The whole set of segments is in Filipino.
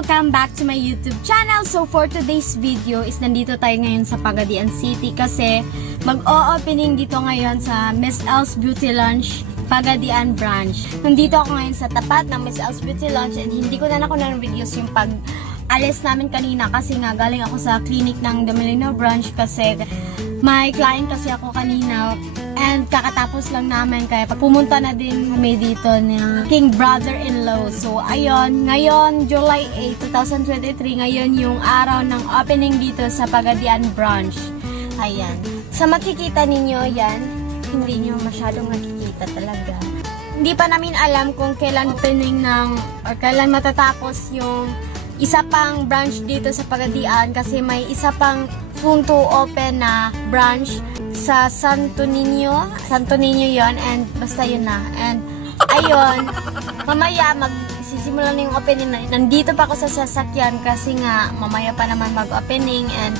Welcome back to my YouTube channel. So for today's video is nandito tayo ngayon sa Pagadian City kasi mag-o-opening dito ngayon sa Miss Elle's Beauty Lounge Pagadian branch. Nandito ako ngayon sa tapat ng Miss Elle's Beauty Lounge and hindi ko na nakuha ng videos yung pag-alis namin kanina kasi nga galing ako sa clinic ng Domalinaw branch kasi may client kasi ako kanina. And kakatapos lang namin kaya pumunta na din kami dito ng King Brother-in-Law. So ayun, ngayon July 8, 2023, ngayon yung araw ng opening dito sa Pagadian branch. Ayan. Sa makikita ninyo yan, hindi nyo masyadong nakikita talaga. Hindi pa namin alam kung kailan opening ng or kailan matatapos yung isa pang branch dito sa Pagadian kasi may isa pang soon to open na branch sa Santo Niño yon and basta yun na. And ayun, mamaya magsisimula na yung opening na. Nandito pa ako sa sasakyan kasi nga mamaya pa naman mag-opening and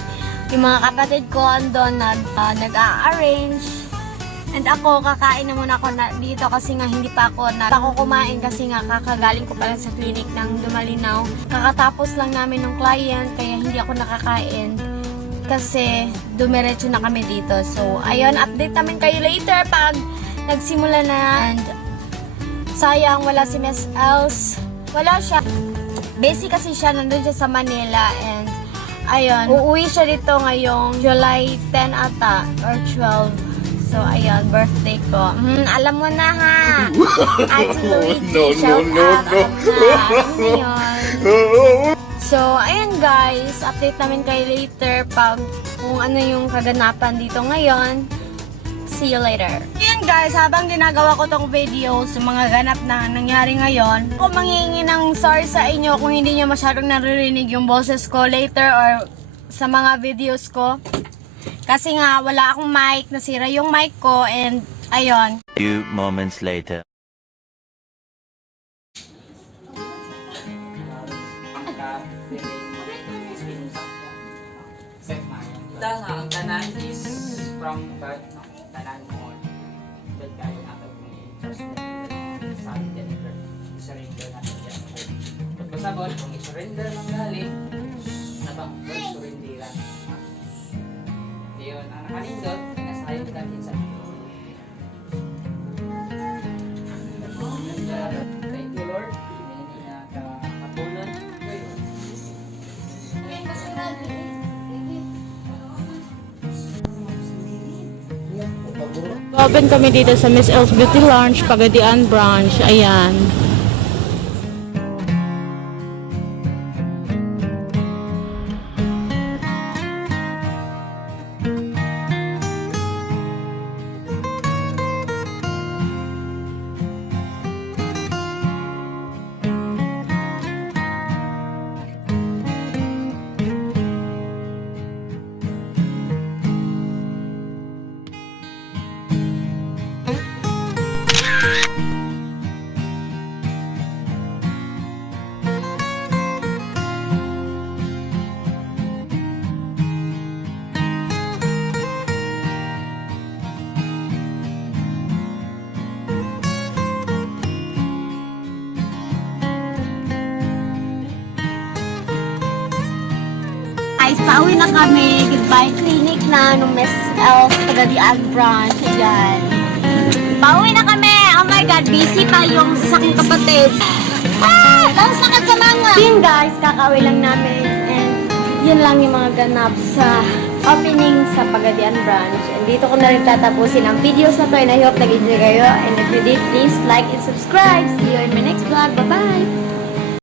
yung mga kapatid ko andon nag-a-arrange. And ako, kakain na muna ako dito kasi nga hindi pa ako kumain kasi nga kakagaling ko pala sa clinic ng Domalinaw. Kakatapos lang namin ng client kaya hindi ako nakakain kasi dumiretso na kami dito. So, ayun, update namin kayo later pag nagsimula na. And sayang, wala si Miss Els. Wala siya. Basic kasi siya, nandun siya sa Manila. And ayun, uuwi siya dito ngayong July 10 ata or 12. So, ayun, birthday ko. Alam mo na ha. Ate Luigi, shout out. Alam mo yun. So, ayan guys, update namin kayo later pag kung ano yung kaganapan dito ngayon. See you later. Ayan guys, habang ginagawa ko tong video sa mga ganap na nangyari ngayon, ako manghihingi ng sorry sa inyo kung hindi nyo masyadong naririnig yung boses ko later or sa mga videos ko. Kasi nga, wala akong mic, nasira yung mic ko and ayun. Few moments later. Ang tanan is from birth, no? Tanan mo. Dahil kayo natin may trust sa atin. I-surrender natin yan. Pagkasabot, kung i-surrender ng galing, nabang surrenderan. Yun, ang nakalindot, nasayo ko natin sa thank you, Lord. Hindi na kapunan. Open kami dito sa Miss Elle's Beauty Lounge, Pagadian branch. Ayan. Guys, pauwi na kami. Goodbye clinic na nung Miss Elle's Pagadian branch. Ayan. Pauwi na kami. Oh my God, busy pa yung saking kapatid. Tapos nakasamanga. Yun guys, kakauwi lang namin. And yun lang yung mga ganap sa opening sa Pagadian branch. And dito ko na rin tatapusin ang videos na to. And I hope nag-enjoy kayo. And if you did, please like and subscribe. See you in my next vlog. Bye-bye!